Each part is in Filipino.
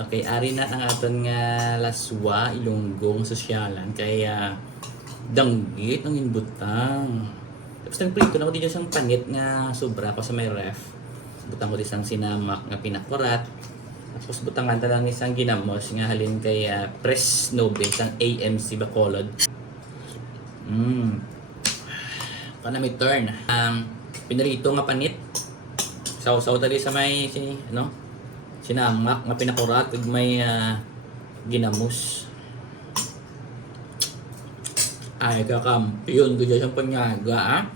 Okay, ari na ang aton nga laswa, ilunggong, sosyalan. Kaya danggit ang inbutang. Tapos nagprito na ko din siyang panit nga sobra ko sa may ref. Butang ko din isang sinamak nga pinakurat. Tapos butang kanta lang isang ginamos nga halin kay Press Nobel, isang AMC Bacolod. Kana may turn. Pinarito nga panit. Saw-saw tali sa may sinamak nga pinakurat ug may ginamos. Ay kakampiyon ko dyan siyang panyaga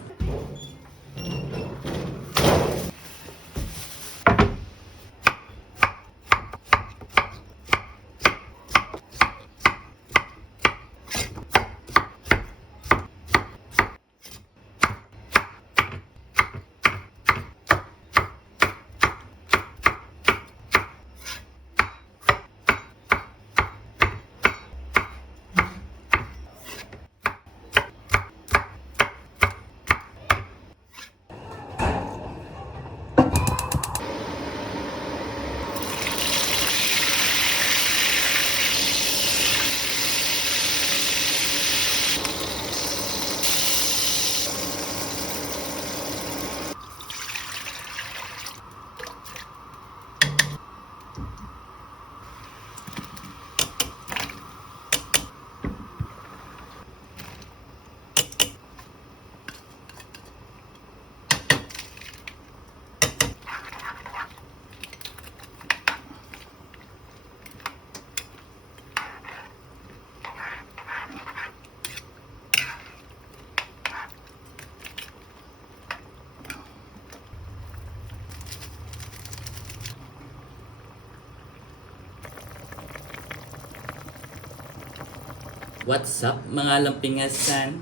What's up mga lampingasan?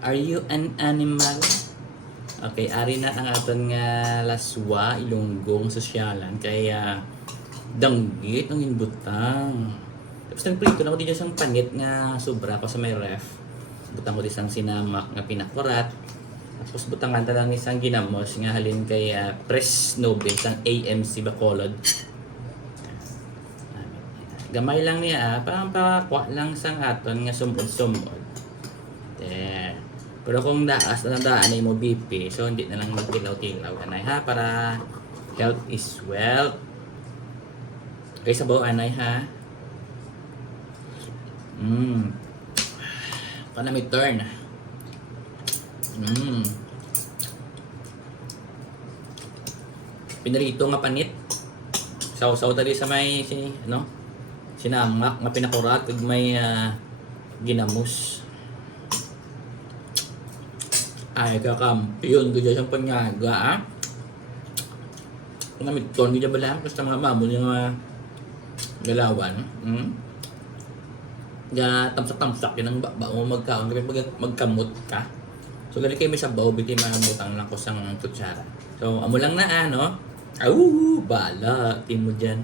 Are you an animal? Okay, ari na ang aton nga laswa, ilunggong, sosyalan. Kaya danggit ang inbutang. Tapos nagprito na ko din siyang panit nga sobra ko sa may ref. Butang ko din isang sinamak nga pinakurat. Tapos butang kanta lang isang ginamos nga halin kay Press Nobel, isang AMC Bacolod. Gamay lang niya parang pakakwa lang sang aton nga sumod-sumod. Pero kung daas na daan mo BP, so hindi na lang magtilaw-tilaw anay ha, para health is wealth. Okay, sabaw anay ha. Kana may turn. Pinarito nga panit. Saw-saw tali sa may sinamak nga pinakurat ug may ginamos. Ay kakampiyon ko dyan siyang panyaga kung namiton ko dyan bala basta mga mamon yung galawan. Tamsak-tamsak yun ang baon mo magkaon kapag magkamot ka. So gali kayo may sabaw biti mamutang lang ko sang kutsara. So amo lang na bala tin mo dyan.